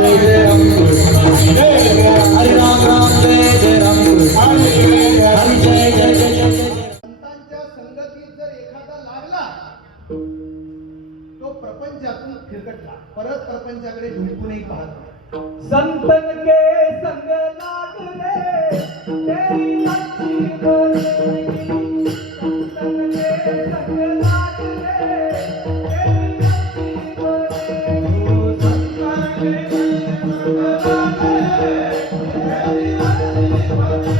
जय जय राम कृष्ण हरे राम राम जय जय राम कृष्ण हरे जय जय जय जय। संतांच्या संगतीत जर एखादा लागला तो प्रपंचातून फिरकटला, परत प्रपंचाकडे ढुंकूनही पाहत नाही। संतन के संग लागले तेरी लाची बोले, संतन के संग लागले तेरी लाची बोले, ओ संतन के संग लागले तेरी लाची बोले,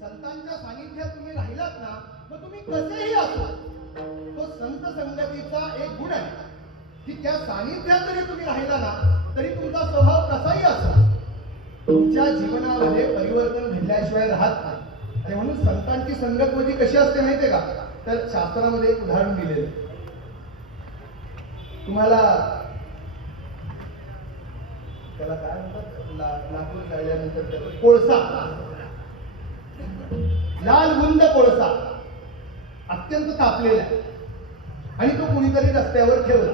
संतांच्या सानिध्यात तुम्ही राहिलात ना, मग तुम्ही कसेही असो, तो संत संगतीचा एक गुण आहे की त्या सानिध्यात जरी तुम्ही राहिला ना तरी तुमचा स्वभाव कसाही असो, तुमच्या जीवनामध्ये परिवर्तन घडल्याशिवाय राहत नाही। आणि म्हणून संतांची संगत म्हणजे कशी असते माहितीये का? तर शास्त्रामध्ये एक उदाहरण दिलेलं आहे तुम्हाला, त्याला काय म्हणतात, लाकूड जाळल्यानंतर त्याचा कोळसा, लाल गुंद कोळसा अत्यंत तापलेला आहे आणि तो कुणीतरी रस्त्यावर ठेवला।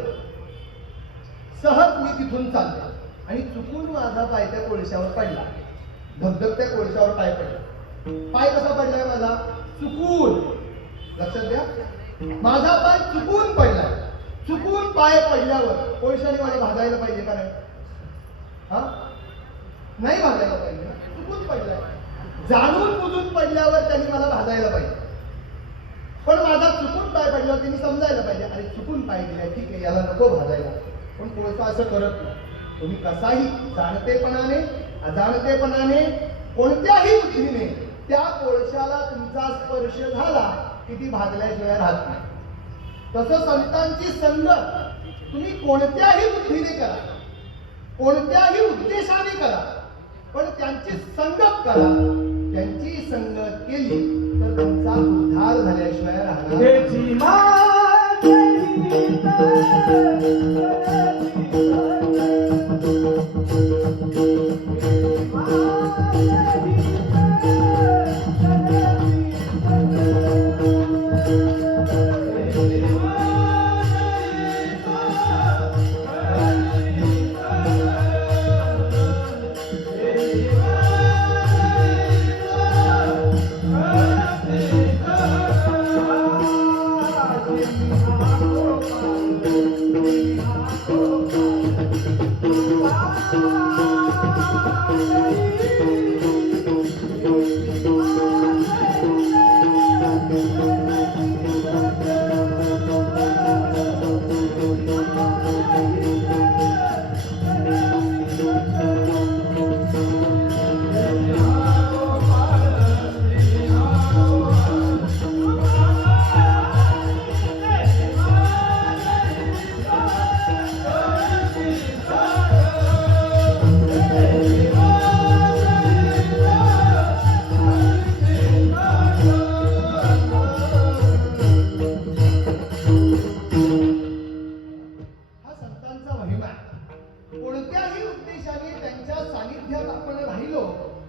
सहज मी तिथून चाललो आणि चुकून माझा पाय त्या कोळशावर पडला, धगधगत्या कोळशावर पाय पडला। पाय कसा पडलाय माझा? चुकून, लक्षात द्या, माझा पाय चुकून पडलाय। चुकून पाय पडल्यावर कोळशाने मला भाजायला पाहिजे का नाही? हा, नाही भाजायला पाहिजे ना, चुकून पडलाय। जाणून बुजून पडल्यावर त्यांनी मला भाजायला पाहिजे, पण माझा चुकून पाय पडल्यावर त्यांनी समजायला पाहिजे, अरे चुकून पाय दिलाय, ठीक आहे, याला नको भाजायला। पण कोळसा असं करत नाही, तुम्ही कसाही जाणतेपणाने अजाणतेपणाने कोणत्याही बुद्धीने त्या कोळशाला तुमचा स्पर्श झाला की ती भाजल्याशिवाय राहत नाही। तसं संतांची संगत तुम्ही कोणत्याही बुद्धीने करा, कोणत्याही उद्देशाने करा, पण त्यांची संगत करा। त्यांची संगत केली तर तुमचा उद्धार झाल्याशिवाय राहणार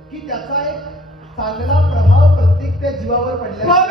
की त्याचा एक चांगला प्रभाव प्रत्येक त्या जीवावर पडला।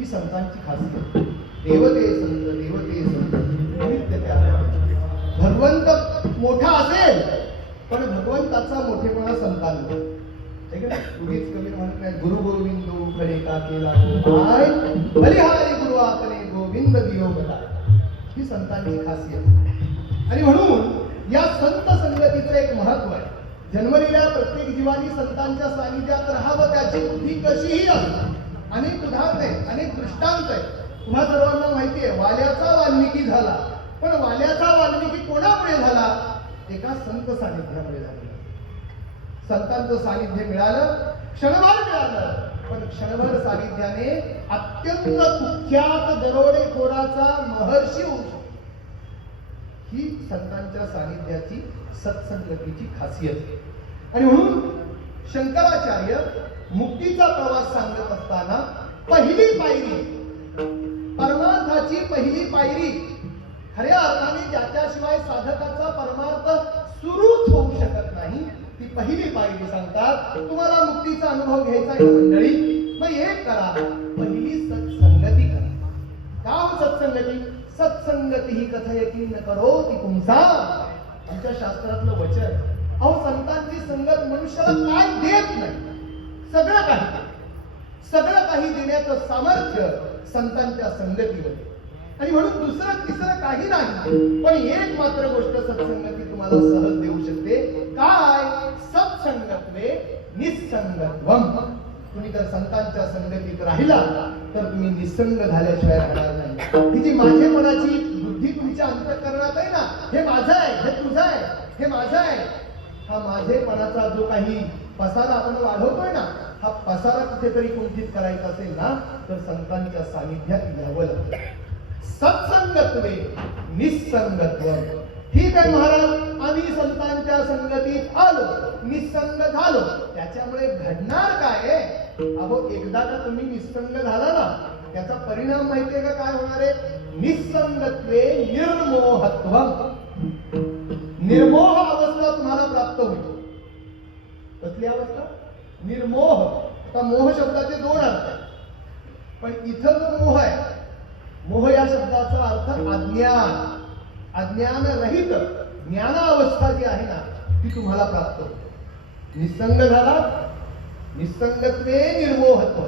ही संतांची खासियत. देवते संत नित्य त्या. भगवंत मोठा असेल पण भगवंताचा मोठेपणा संतांना. उगीच कवी म्हणत नाही गुरु गोविंदो खडे का केला गोपाय बलिहारी गुरु आपले गोविंद दियो बताय. ही संतांची खासियत. आणि म्हणून या संत संगतीचं एक महत्व आहे. जन्मलेल्या प्रत्येक जीवानी संतांच्या सानिध्यात राहावं. त्याची बुद्धी कशीही असते. अनेक उदाहरणे अनेक दृष्टांत आहे. तुम्हा सर्वांना माहिती आहे वाल्याचा वाल्मिकी झाला. पण वाल्याचा वाल्मिकी कोणामुळे झाला? एका संत सानिध्यामुळे झाला. संतांचं सानिध्य मिळालं, क्षणभर मिळालं, पण क्षणभर सानिध्याने अत्यंत कुख्यात दरोडेखोराचा महर्षी होऊ शकतो. ही संतांच्या सानिध्याची सत्संगतीची खासियत. आणि म्हणून शंकराचार्य मुक्तीचा प्रवास सांगत असताना पहिली पायरी, परमार्थाची पहिली पायरी, खऱ्या अर्थाने ज्याच्याशिवाय साधकाचा परमार्थ सुरूच होऊ शकत नाही, ती पहिली पायरी सांगतात. तुम्हाला मुक्तीचा अनुभव घ्यायचा आहे मंडळी, मग एक करा, पहिली सत्संगती करा. का हो सत्संगती? सत्संगती ही कथयती न करोति पुंसां. आमच्या शास्त्रातलं वचन. अहो संतांची संगत मनुष्याला काय देत नाही? सगळं काही देण्याचं सामर्थ्य संतांच्या संगतीमध्ये. आणि म्हणून दुसरं तिसरं काही नाही, पण एक मात्र गोष्ट सत्संगती तुम्हाला सहज देऊ शकते. काय? सत्संगत्वे निस्संगत्वम. तुम्ही जर संतांच्या संगतीत राहिला तर तुम्ही निसंग झाल्याशिवाय राहणार नाही. ही जी माझेपणाची बुद्धी तुमच्या अंतःकरणात आहे ना, हे माझं आहे, हे तुझं आहे, हे माझं आहे, हा माझेपणाचा जो काही पसारा आपण वाढवतोय ना, हा पसारा कुठेतरी कुंठित करायचा असेल ना तर संतांच्या सानिध्यात घ्यावं लागतं. सत्संगत्वे निस्संगत्व. ठीक आहे महाराज, आम्ही संतांच्या संगतीत आलो, निस्संग झालो, त्याच्यामुळे घडणार काय? अहो एकदा का तुम्ही निस्संग झाला ना, त्याचा परिणाम माहितीये का काय होणार आहे? निस्संगत्वे निर्मोहत्वम. निर्मोह अवस्था तुम्हाला प्राप्त होईल. कसली अवस्था? निर्मोह. आता मोह शब्दाचे दोन अर्थ आहेत, पण इथं जो मोह आहे, मोह या शब्दाचा अर्थ अज्ञान. अज्ञान रहित ज्ञानावस्था जी आहे ना ती तुम्हाला प्राप्त होते. निसंग झाला, निसंगत्वे निर्मोहत्व.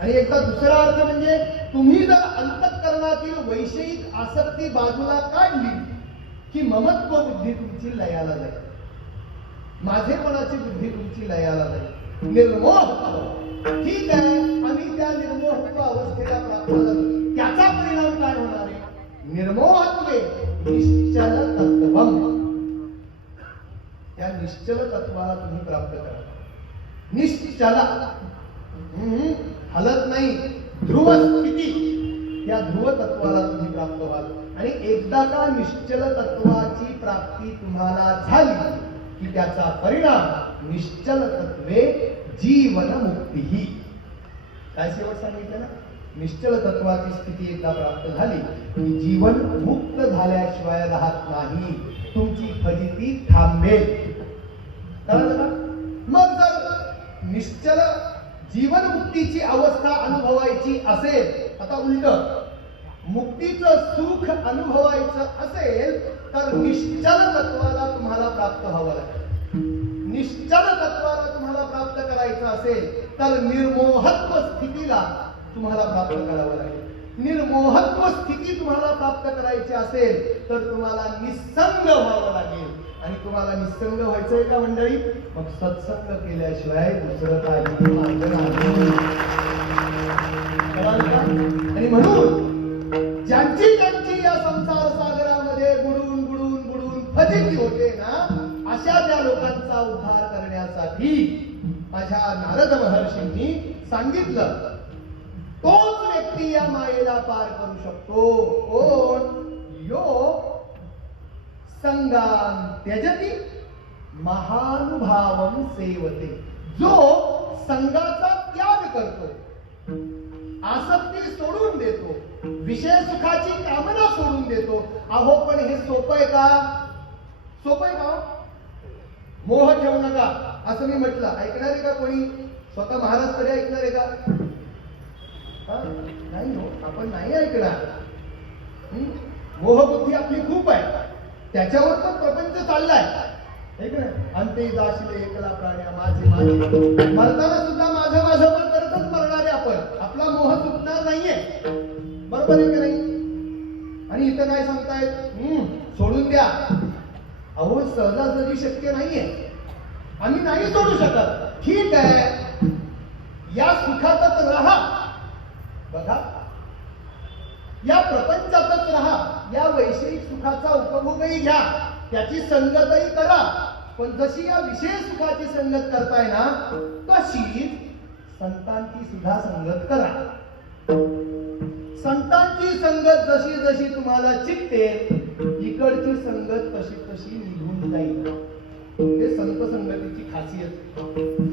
आणि एकदा दुसरा अर्थ म्हणजे तुम्ही जर अंतःकरणातील वैषयिक आसक्ती बाजूला काढली की ममत्व बुद्धी तुमची लयाला जाईल, माझेपणाची बुद्धी तुमची लयाला जाईल. निर्मोहत्व. ठीक आहे, आम्ही त्या निर्मोहत्व अवस्थेला प्राप्त झालो, त्याचा परिणाम काय होणार आहे? निर्मोहत्वे निश्चल तत्वम. त्या निश्चल तत्वाला तुम्ही प्राप्त करा. निश्चला, हलत नाही, ध्रुव स्थिती, त्या ध्रुव तत्वाला तुम्ही प्राप्त व्हाल. आणि एकदा का निश्चल तत्वाची प्राप्ती तुम्हाला झाली की त्याचा परिणाम निश्चल तत्वे जीवन मुक्ती. काय शेवट सांगितलं ना? निश्चल तत्वाची स्थिती एकदा प्राप्त झाली की जीवन मुक्त झाल्याशिवाय राहत नाही, तुमची फजिती थांबेल. कळलं का? मग जर निश्चल जीवन मुक्तीची अवस्था अनुभवायची असेल, आता उलट मुक्तीचं सुख अनुभवायचं असेल तर निश्चल तत्वाला तुम्हाला प्राप्त व्हावं लागेल. निश्चल तत्वाला तुम्हाला प्राप्त करायचं असेल तर निर्मोहत्व स्थितीला तुम्हाला प्राप्त करावं लागेल. निर्मोहत्व स्थिती तुम्हाला प्राप्त करायची असेल तर तुम्हाला निसंग व्हावं लागेल. आणि तुम्हाला निसंग व्हायचंय का मंडळी? मग सत्संग केल्याशिवाय दुसरं काही मार्ग नाही. आणि म्हणून ज्यांची ज्यांची या संसार सागरामध्ये बुडून बुडून बुडून फजिती होते ना, अशा त्या लोकांचा उद्धार करण्यासाठी माझ्या नारद महर्षींनी सांगितलं, तोच व्यक्ती या मायेला पार करू शकतो. कोण? यो संगान त्यजती महानुभावम सेवते. जो संघाचा त्याग करतो, आसक्ती सोडून देतो, विषय सुखाची कामना सोडून देतो. अहो पण हे सोपं आहे का? सोपं आहे का? मोह ठेवू नका असं मी म्हटलं. ऐकणार आहे का कोणी? स्वतः महाराज तरी ऐकणार आहे का? हा? नाही हो, आपण नाही ऐकणार. हं? मोहबुद्धी आपली खूप आहे, त्याच्यावर तर प्रपंच चाललाय. हे का नाही? अंते जाशील एकला प्राण्या माझे माझे, मरताना सुद्धा माझं माझं पण करतच मरणार आहे आपण. आपला मोह सुटणार नाहीये. बरोबर आहे की नाही? आणि इथं काय सांगतायत? सोडून द्या. अहो सहजासहजी शक्य नाहीये, आम्ही नाही सोडू शकत. ठीक आहे, या सुखातच राहा. बघा, या प्रपंचातच राहा, या वैषयिक सुखाचा उपभोगही घ्या, त्याची संगतही करा. पण जशी या विषय सुखाची संगत करताय ना, तशी संतांची सुद्धा संगत करा. संतांची संगत जशी जशी तुम्हाला चिकते, इकडची संगत तशी तशी निघून जाईल. हे संत संगतीची खासियत.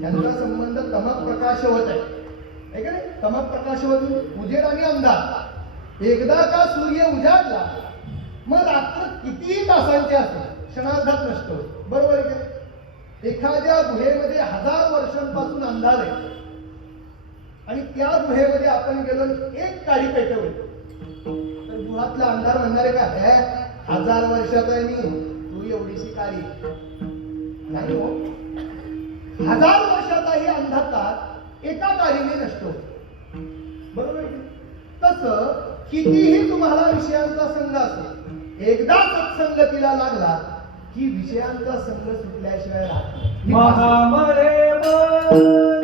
त्यांचा संबंध तमक प्रकाशवत आहे का नाही? तमक प्रकाशवत उजेड आणि अंधार. एकदा का सूर्य उजाडला, मग रात्र कितीही तासांची असो, क्षणार्धात नष्ट होतो. बरोबर आहे का? एखाद्या गुहेमध्ये 1000 वर्षांपासून अंधार आहे आणि त्या गुहेमध्ये आपण गेलो, एक काडी पेटवली, तर गुहातला अंधार म्हणणारे का, 1000 वर्षाचा आहे मी, तू एवढीशी काडी. नाही हो, 1000 वर्षाचाही अंधकार एका काडीने नष्ट होतो. बरोबर आहे? तसं कितीही तुम्हाला विषयांचा संघ असो, एकदा सत्संगतीला लागला की विषयांचा संघ सुटल्याशिवाय राहत नाही. महामळे मन